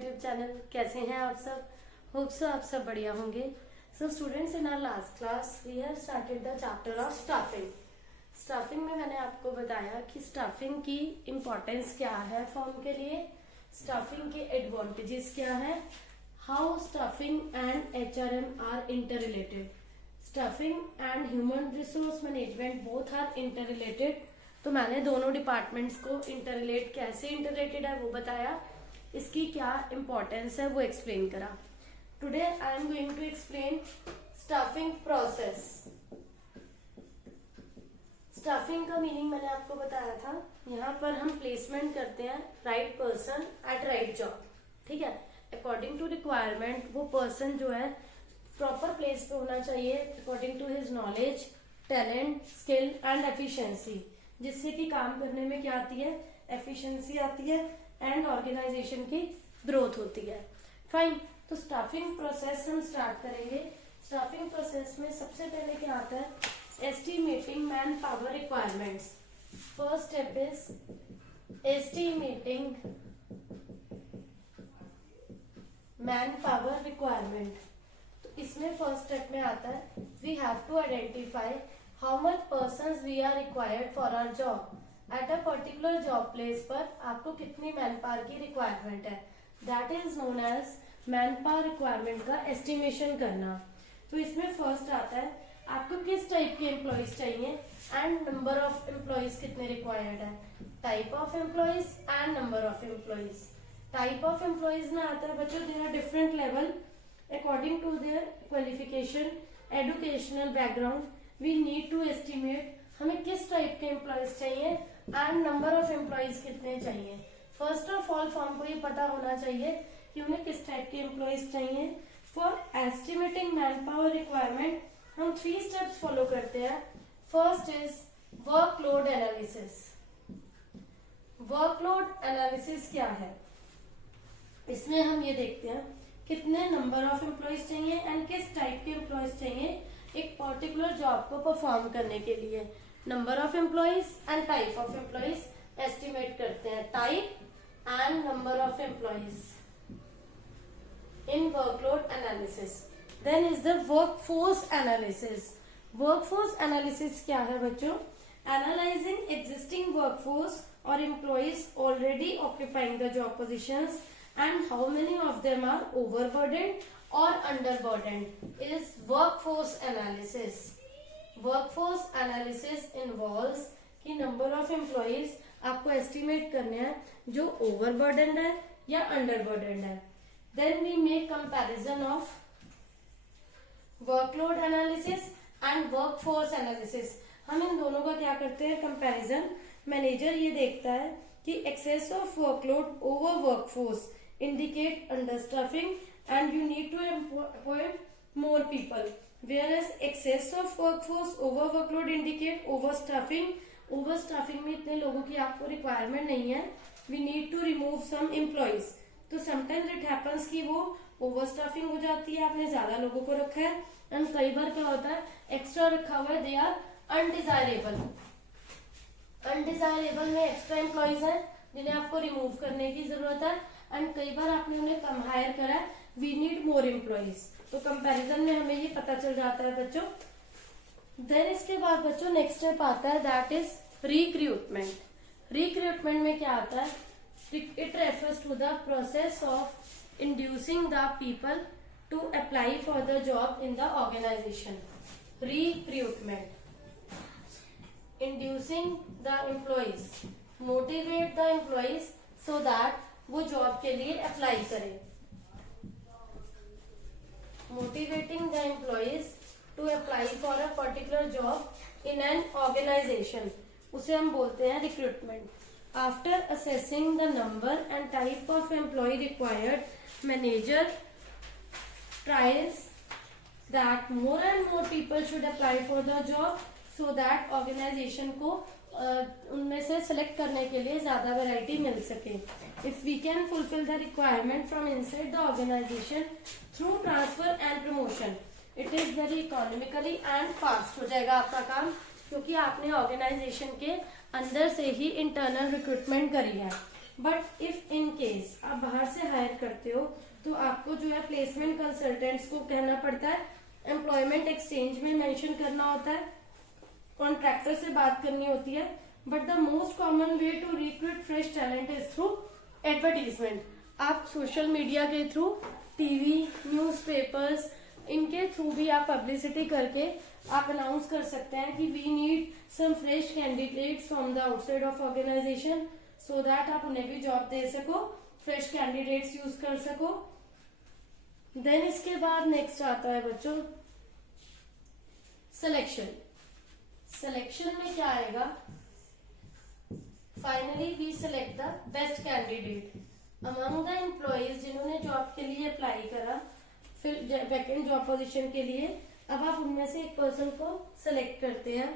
YouTube channel. कैसे हैं आप सब? होप सो आप सब बढ़िया होंगे। So students, in our last class we have started the chapter of staffing. Staffing में मैंने आपको बताया कि स्टाफिंग की इम्पोर्टेंस क्या है फॉर्म के लिए, स्टाफिंग के एडवांटेजेस क्या है, how staffing and HRM are inter related. Staffing and human resource management both are inter related. तो मैंने दोनों डिपार्टमेंट्स को इंटररिलेट कैसे इंटररिलेटेड है वो बताया, इसकी क्या इंपॉर्टेंस है वो एक्सप्लेन करा। Today I am going to explain staffing process. Staffing का मीनिंग मैंने आपको बताया था, यहाँ पर हम प्लेसमेंट करते हैं right person at right job. ठीक है, अकॉर्डिंग टू रिक्वायरमेंट वो पर्सन जो है प्रॉपर प्लेस पे होना चाहिए according to his knowledge, talent, skill and efficiency, जिससे कि काम करने में क्या आती है, एफिशिएंसी आती है एंड ऑर्गेनाइजेशन की ग्रोथ होती है। फाइन, तो स्टाफिंग प्रोसेस हम स्टार्ट करेंगे। स्टाफिंग प्रोसेस में सबसे पहले क्या आता है, estimating man power requirements. First step is estimating man power requirement. तो इसमें फर्स्ट स्टेप में आता है we have to identify how much persons we are required for our job. At a particular job place पर आपको कितनी man power की requirement है, that is known as man power requirement का एस्टिमेशन करना। तो इसमें फर्स्ट आता है आपको किस टाइप के एम्प्लॉयज चाहिए एंड नंबर ऑफ एम्प्लॉयज कितने रिक्वायर्ड है, type of employees and number of employees. Type of employees में आता है बच्चों there are different level according to their qualification, educational background. We need to estimate हमें किस टाइप के एम्प्लॉयज चाहिए एंड नंबर ऑफ एम्प्लॉयज कितने चाहिए। फर्स्ट ऑफ ऑल फॉर्म को ये पता होना चाहिए कि उन्हें किस टाइप के एम्प्लॉयज चाहिए। For estimating man power requirement हम 3 स्टेप्स फॉलो करते हैं। First is workload analysis. Workload analysis क्या है, इसमें हम ये देखते हैं कितने नंबर ऑफ एम्प्लॉयज चाहिए एंड किस टाइप के एम्प्लॉयज चाहिए एक पर्टिकुलर जॉब को परफॉर्म करने के लिए। Number of employees and type of employees estimate करते हैं, type and number of employees in workload analysis. Then is the workforce analysis. Workforce analysis क्या है बच्चों, एनालाइजिंग एग्जिस्टिंग वर्कफोर्स और employees already occupying the job positions and how many of them are overburdened or underburdened is workforce analysis. Workforce analysis involves कि number of employees आपको estimate करने हैं जो overburdened है या underburdened है। Then we make comparison of workload analysis and workforce analysis। हम इन दोनों का क्या करते हैं, comparison। मैनेजर ये देखता है कि excess of workload over workforce indicate understaffing and you need to appoint more people, whereas excess of workforce over workload indicate overstaffing। overstaffing में इतने लोगों की आपको रिक्वायरमेंट नहीं है, we need to remove some employees। तो sometimes it happens कि वो overstaffing हो जाती है, आपने ज्यादा लोगों को रखा है, एंड कई बार क्या होता है एक्स्ट्रा रखा हुआ है, they are undesirable। undesirable में एक्स्ट्रा एम्प्लॉयज हैं जिन्हें आपको रिमूव करने की जरूरत है, एंड कई बार आपने उन्हें कम हायर करा है, वी नीड मोर एम्प्लॉयज। तो कंपैरिजन में हमें ये पता चल जाता है बच्चों। देन इसके बाद बच्चों नेक्स्ट स्टेप आता है दैट इज रिक्रूटमेंट। रिक्रूटमेंट में क्या आता है, it refers to the process of inducing the people to apply for the job in the organisation. Recruitment, inducing the employees, motivate the employees so that वो job के लिए apply करें। Motivating the employees to apply for a particular job in an organisation, उसे हम बोलते हैं recruitment. After assessing the number and type of employee required, manager tries that more and more people should apply for the job so that organisation को उनमें से select करने के लिए ज्यादा वैरायटी मिल सके। If we can fulfil the requirement from inside the organisation through transfer and promotion, it is very economically and fast हो जाएगा आपका काम, क्योंकि आपने ऑर्गेनाइजेशन के अंदर से ही इंटरनल रिक्रूटमेंट करी है। बट इफ इन केस आप बाहर से हायर करते हो तो आपको जो है प्लेसमेंट कंसल्टेंट्स को कहना पड़ता है, एम्प्लॉयमेंट एक्सचेंज में मेंशन करना होता है, कॉन्ट्रैक्टर से बात करनी होती है। But the most common way to recruit fresh talent is through advertisement. आप सोशल मीडिया के थ्रू, टीवी, न्यूज़पेपर्स, इनके थ्रू भी आप पब्लिसिटी करके आप अनाउंस कर सकते हैं कि we need some fresh candidates from the outside of organisation, so that आप उन्हें भी जॉब दे सको, फ्रेश कैंडिडेट्स यूज कर सको। देन इसके बाद नेक्स्ट आता है बच्चों सिलेक्शन। सिलेक्शन में क्या आएगा? Finally we select the best candidate among the employees जिन्होंने जॉब के लिए अप्लाई करा, फिर वैकेंट जॉब पोजीशन के लिए। अब आप उनमें से एक पर्सन को सिलेक्ट करते हैं।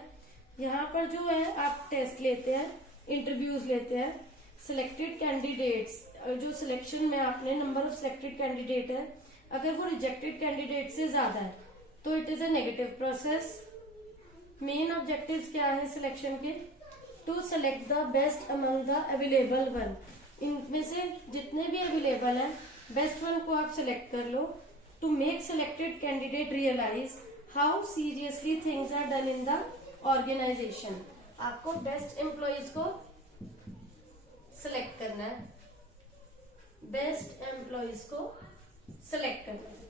यहाँ पर जो है आप टेस्ट लेते हैं, इंटरव्यूज लेते हैं। सिलेक्टेड कैंडिडेट्स, जो सिलेक्शन में आपने नंबर ऑफ सिलेक्टेड कैंडिडेट है, अगर वो रिजेक्टेड कैंडिडेट से ज्यादा है तो it is a negative process. Main objectives क्या है सिलेक्शन के? To select the best among the available one. इनमें से जितने भी अवेलेबल हैं बेस्ट वन को आप सिलेक्ट कर लो। To make selected candidate realise how seriously things are done in the organisation. आपको बेस्ट एम्प्लॉयज को सिलेक्ट करना है, बेस्ट एम्प्लॉयज को सिलेक्ट करना है।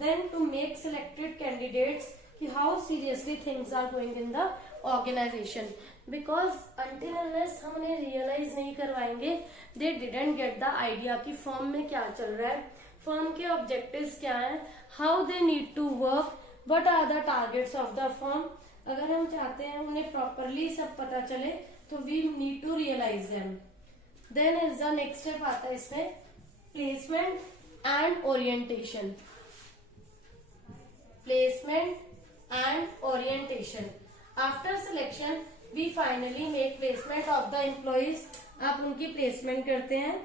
Then to make selected candidates कि how seriously things are going in the organisation, because until unless हम उन्हें रियलाइज नहीं करवाएंगे they didn't get the idea कि फर्म में क्या चल रहा है, फर्म के ऑब्जेक्टिव्स क्या हैं, how they need to work, what are the targets of the firm. अगर हम चाहते हैं उन्हें प्रॉपरली सब पता चले तो we need to realize them. Then is the next step आता है इसमें placement and orientation. Placement and orientation. After selection we finally make placement of the employees. आप उनकी प्लेसमेंट करते हैं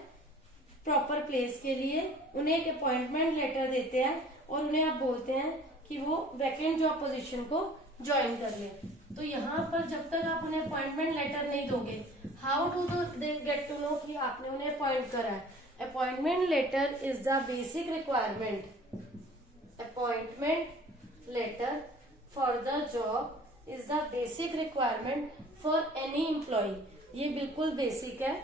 प्रॉपर प्लेस के लिए, उन्हें एक अपॉइंटमेंट लेटर देते हैं और उन्हें आप बोलते हैं कि वो वैकेंट जॉब पोजीशन को ज्वाइन कर ले। तो यहाँ पर जब तक आप उन्हें अपॉइंटमेंट लेटर नहीं दोगे, how do they get to know कि आपने उन्हें अपॉइंट करा है? Appointment letter is the basic requirement. Appointment letter for the job is the basic requirement for any employee. ये बिल्कुल बेसिक है।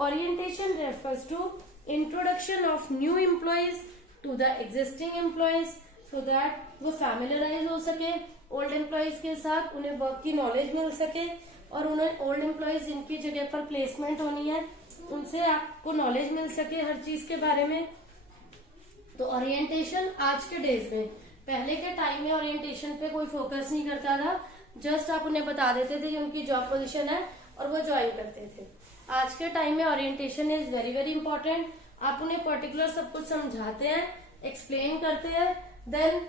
Orientation refers to introduction of new employees to the existing employees, so that वो familiarize हो सके old employees के साथ, उन्हें work की नॉलेज मिल सके और उन्हें ओल्ड एम्प्लॉयज जिनकी जगह पर प्लेसमेंट होनी है उनसे आपको नॉलेज मिल सके हर चीज के बारे में। तो ओरिएंटेशन आज के डेज में, पहले के टाइम में ओरिएंटेशन पे कोई फोकस नहीं करता था, जस्ट आप उन्हें बता देते थे कि उनकी जॉब पोजीशन है और वो ज्वाइन करते थे। आज के टाइम में orientation is very very important. आप उन्हें पर्टिकुलर सब कुछ समझाते हैं, एक्सप्लेन करते हैं, देन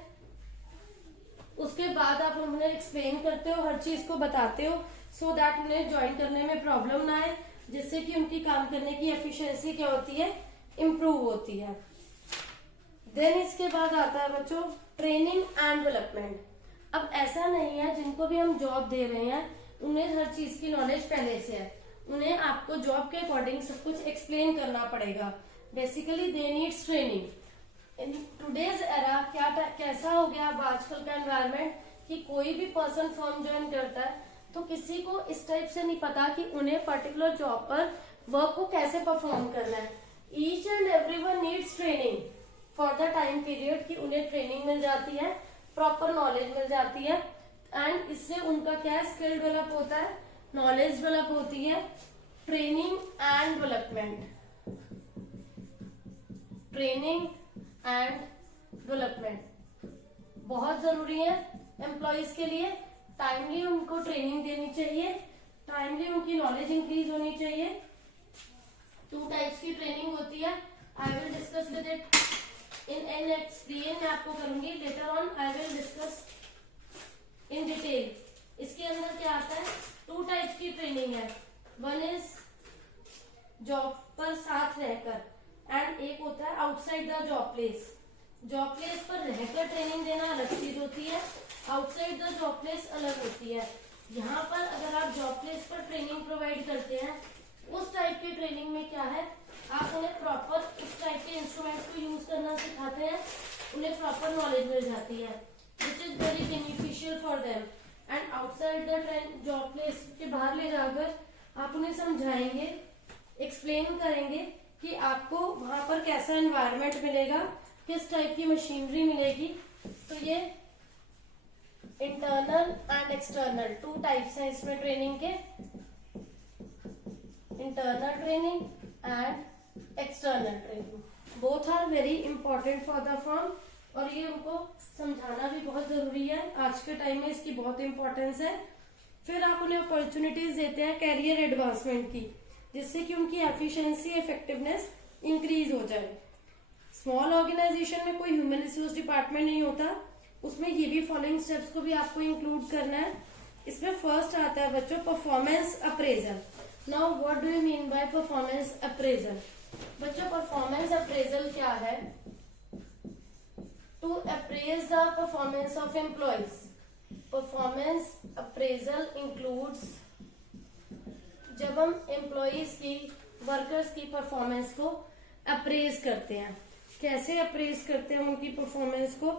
उसके बाद आप उन्हें एक्सप्लेन करते हो, हर चीज को बताते हो, सो दैट उन्हें ज्वाइन करने में प्रॉब्लम ना आए, जिससे कि उनकी काम करने की एफिशिएंसी क्या होती है, इम्प्रूव होती है। देन इसके बाद आता है बच्चों ट्रेनिंग एंड डेवलपमेंट। अब ऐसा नहीं है जिनको भी हम जॉब दे रहे हैं उन्हें हर चीज की नॉलेज पहले से है, उन्हें आपको जॉब के अकॉर्डिंग सब कुछ एक्सप्लेन करना पड़ेगा। Basically they needs training. In today's era कैसा हो गया अब आजकल का एनवायरनमेंट कि कोई भी पर्सन फर्म ज्वाइन करता है तो किसी को इस टाइप से नहीं पता कि उन्हें पर्टिकुलर जॉब पर वर्क को कैसे परफॉर्म करना है। Each and everyone needs training for the time period कि उन्हें ट्रेनिंग मिल जाती है, प्रॉपर नॉलेज मिल जाती है एंड इससे उनका क्या स्किल डेवलप होता है, नॉलेज डेवलप होती है। Training and development, training and development बहुत जरूरी है एम्प्लॉयज के लिए। टाइमली उनको ट्रेनिंग देनी चाहिए, टाइमली उनकी नॉलेज इंक्रीज होनी चाहिए। 2 टाइप्स की ट्रेनिंग होती है, I will discuss with it in experience मैं आपको करूंगी, later on I will discuss in detail. इसके अंदर क्या आता है, 2 टाइप्स की ट्रेनिंग है। वन इज जॉब पर साथ रहकर एंड एक होता है outside the job place. Job place पर रहकर ट्रेनिंग देना अलग चीज होती है, आउटसाइड द जॉब प्लेस अलग होती है। यहाँ पर अगर आप जॉब प्लेस पर ट्रेनिंग प्रोवाइड करते हैं उस टाइप की ट्रेनिंग में क्या है, आप उन्हें प्रॉपर उस टाइप के इंस्ट्रूमेंट्स को यूज करना सिखाते हैं, उन्हें प्रॉपर नॉलेज मिल जाती है, which is very beneficial for them. And outside the train job place के बाहर ले जाकर आप उन्हें समझाएंगे, एक्सप्लेन करेंगे कि आपको वहां पर कैसा एनवायरनमेंट मिलेगा, किस टाइप की मशीनरी मिलेगी। तो ये इंटरनल एंड एक्सटर्नल 2 टाइप्स हैं इसमें ट्रेनिंग के, internal training and external training. Both are very important for the firm, और ये उनको समझाना भी बहुत जरूरी है, आज के टाइम में इसकी बहुत इंपॉर्टेंस है। फिर आप उन्हें अपॉर्चुनिटीज देते हैं कैरियर एडवांसमेंट की, जिससे कि उनकी एफिशिएंसी इफेक्टिवनेस इंक्रीज हो जाए। स्मॉल ऑर्गेनाइजेशन में कोई ह्यूमन रिसोर्स डिपार्टमेंट नहीं होता, उसमें ये भी फॉलोइंग स्टेप्स को भी आपको इंक्लूड करना है। इसमें फर्स्ट आता है बच्चों performance appraisal. Now what do you mean by performance appraisal? बच्चों परफॉर्मेंस अप्रेजल क्या है? To appraise the performance of employees. Performance appraisal includes जब हम एम्प्लॉइज की, वर्कर्स की परफॉर्मेंस को अप्रेज करते हैं। कैसे अप्रेज करते हैं उनकी परफॉर्मेंस को?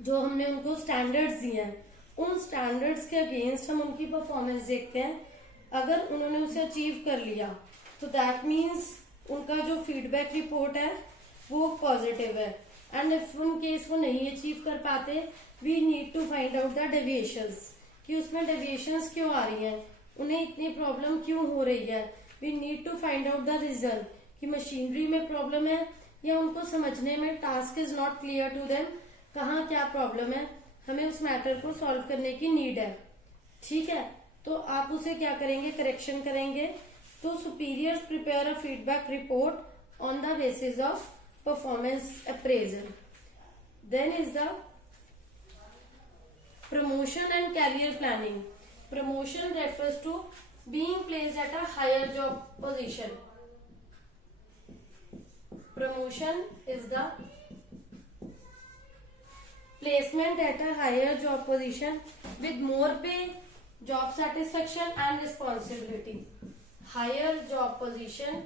जो हमने उनको स्टैंडर्ड्स दिए हैं, उन स्टैंडर्ड्स के अगेंस्ट हम उनकी परफॉर्मेंस देखते हैं। अगर उन्होंने उसे अचीव कर लिया तो दैट मीन्स उनका जो फीडबैक रिपोर्ट है वो पॉजिटिव है। एंड इफ उन केस वो नहीं अचीव कर पाते, we need to find out the deviations, कि उसमें डेविएशंस क्यों आ रही हैं, उन्हें इतनी प्रॉब्लम क्यों हो रही है। We need to find out the reason, कि मशीनरी में प्रॉब्लम है या उनको समझने में task is not clear to them, कहाँ क्या प्रॉब्लम है, हमें उस मैटर को सॉल्व करने की नीड है। ठीक है, तो आप उसे क्या करेंगे, करेक्शन करेंगे। तो superiors prepare a feedback report on the basis of performance appraisal. Then is the promotion and career planning. Promotion refers to being placed at a higher job position. Promotion is the placement at a higher job position with more pay, job satisfaction and responsibility. Higher job position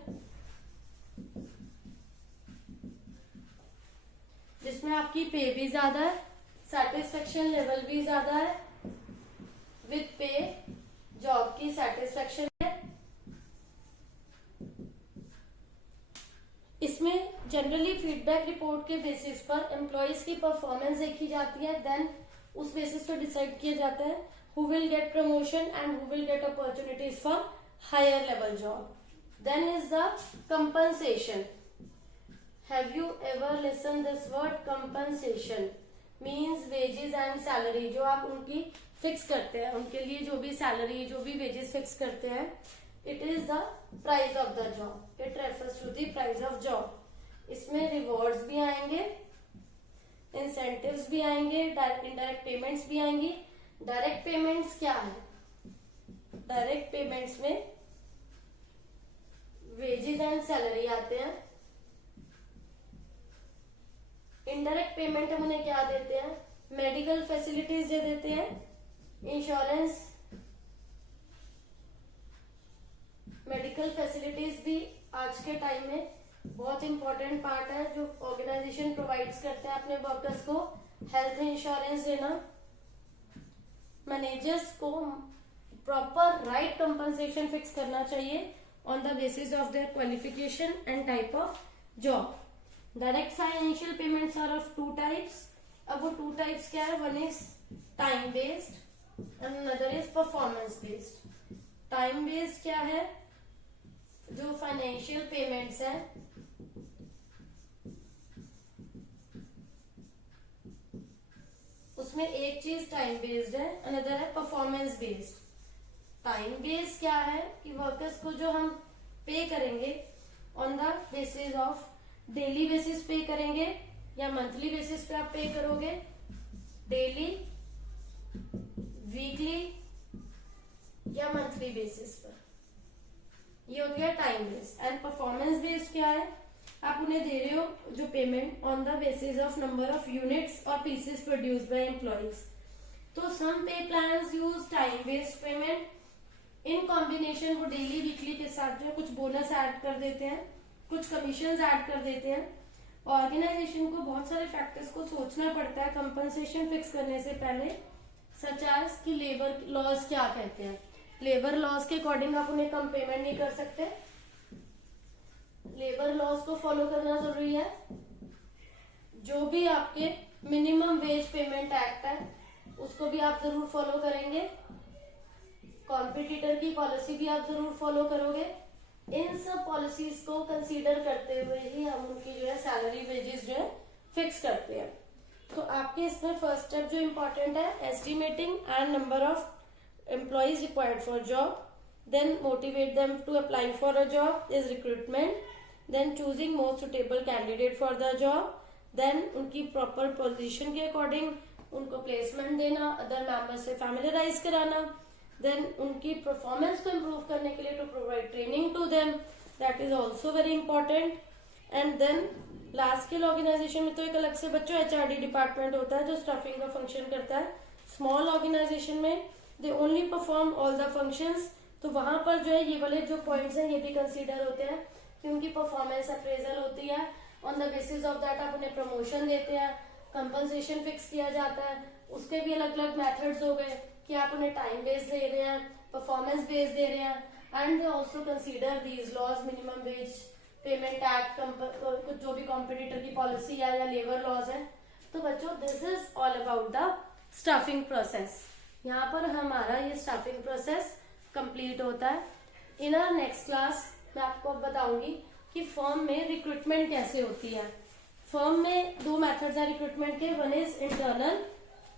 जिसमें आपकी पे भी ज्यादा है, satisfaction level भी ज्यादा है, with पे जॉब की सेटिस्फेक्शन है। इसमें जनरली फीडबैक रिपोर्ट के बेसिस पर एम्प्लॉइज की परफॉर्मेंस देखी जाती है, देन उस बेसिस पर डिसाइड किया जाता है who will get promotion and who will get opportunities for higher level job. Then is the compensation. Have you ever listen this word compensation? Means wages and salary, जो आप उनकी fix करते हैं, उनके लिए जो भी सैलरी, जो भी वेजेस फिक्स करते हैं, it is the price of the job, it refers to the price of job. इसमें रिवॉर्ड्स भी आएंगे, इंसेंटिव्स भी आएंगे, इनडायरेक्ट पेमेंट्स भी आएंगी। डायरेक्ट पेमेंट्स क्या है? डायरेक्ट पेमेंट्स में वेजेस एंड सैलरी आते हैं। इनडायरेक्ट पेमेंट हम उन्हें क्या देते हैं? मेडिकल फैसिलिटीज दे देते हैं, इंश्योरेंस, मेडिकल फैसिलिटीज भी आज के टाइम में बहुत इंपॉर्टेंट पार्ट है, जो ऑर्गेनाइजेशन प्रोवाइड्स करते हैं अपने वर्कर्स को। हेल्थ इंश्योरेंस देना, मैनेजर्स को प्रॉपर राइट कंपनसेशन फिक्स करना चाहिए on the basis of their qualification and type of job. Direct financial payments are of 2 types. अब वो 2 टाइप्स क्या है? One is time based and another is performance based. Time based क्या है? जो financial payments है उसमें एक चीज टाइम बेस्ड है, अनदर है परफॉर्मेंस बेस्ड। टाइम बेस्ड क्या है कि वर्कर्स को जो हम पे करेंगे on the basis of daily basis पे करेंगे या मंथली बेसिस पे आप पे करोगे, डेली, वीकली या मंथली बेसिस पर, ये हो गया time based. And performance based क्या है? आप उन्हें दे रहे हो जो payment on the basis of number of units और पीसेस प्रोड्यूस्ड बाय एम्प्लॉइज। तो सम पे plans use time based payment in combination वो डेली वीकली के साथ जो है कुछ बोनस ऐड कर देते हैं, कुछ कमीशंस ऐड कर देते हैं। ऑर्गेनाइजेशन को बहुत सारे फैक्टर्स को सोचना पड़ता है कंपनसेशन फिक्स करने से पहले, सच एज कि लेबर लॉज क्या कहते हैं। लेबर लॉज के अकॉर्डिंग आप उन्हें कम पेमेंट नहीं कर सकते, लेबर लॉज को फॉलो करना जरूरी है। जो भी आपके मिनिमम वेज पेमेंट एक्ट है उसको भी आप जरूर फॉलो करेंगे, कॉम्पिटिटर की पॉलिसी भी आप जरूर फॉलो करोगे। इन सब पॉलिसीज को कंसीडर करते हुए ही हम उनकी जो है सैलरी वेजेस जो है फिक्स करते हैं। तो आपके इसमें फर्स्ट स्टेप जो इम्पोर्टेंट है, estimating and number of employees required for job, then motivate them to apply for a job is recruitment, then choosing most suitable candidate for the job, then उनकी proper position के according उनको placement देना, other members से familiarize कराना, then उनकी performance को improve करने के लिए to provide training to them, that is also very important. And then large scale organization में तो एक अलग से बच्चों एचआरडी डिपार्टमेंट होता है जो स्टाफिंग का फंक्शन करता है। स्मॉल ऑर्गेनाइजेशन में they only perform all the functions, तो वहां पर जो है ये वाले जो पॉइंट्स हैं ये भी कंसीडर होते हैं कि उनकी परफॉर्मेंस अप्रेजल होती है, on the basis of that आप उन्हें प्रमोशन देते हैं, कंपनसेशन फिक्स किया जाता है। उसके भी अलग अलग मेथड्स हो गए कि आप उन्हें टाइम बेस्ड दे रहे हैं, परफॉर्मेंस बेस्ड दे रहे हैं, and also consider these laws, minimum wage payment act, कुछ जो भी कॉम्पिटिटर की पॉलिसी है या लेबर लॉज है। तो बच्चों this is all about the staffing process. यहाँ पर हमारा ये स्टाफिंग प्रोसेस कंप्लीट होता है। इन आवर नेक्स्ट क्लास मैं आपको बताऊंगी कि फर्म में रिक्रूटमेंट कैसे होती है। फर्म में दो मेथड्स हैं रिक्रूटमेंट के, one is internal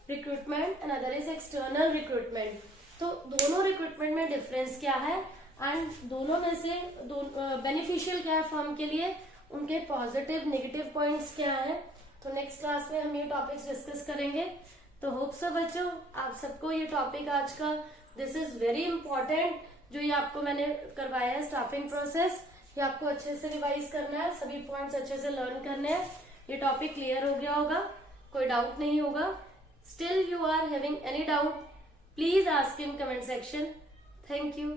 recruitment and other is external recruitment. तो दोनों रिक्रूटमेंट में डिफरेंस क्या है एंड दोनों में से बेनिफिशियल क्या है फर्म के लिए, उनके पॉजिटिव नेगेटिव पॉइंट्स क्या है। तो नेक्स्ट क्लास में हम ये टॉपिक्स डिस्कस करेंगे। तो होप सो बच्चों आप सबको ये टॉपिक आज का दिस इज वेरी इंपॉर्टेंट, जो ये आपको मैंने करवाया है स्टाफिंग प्रोसेस, ये आपको अच्छे से रिवाइज करना है, सभी पॉइंट्स अच्छे से लर्न करने हैं। ये टॉपिक क्लियर हो गया होगा, कोई डाउट नहीं होगा। Still you are having any doubt, please ask in comment section. Thank you.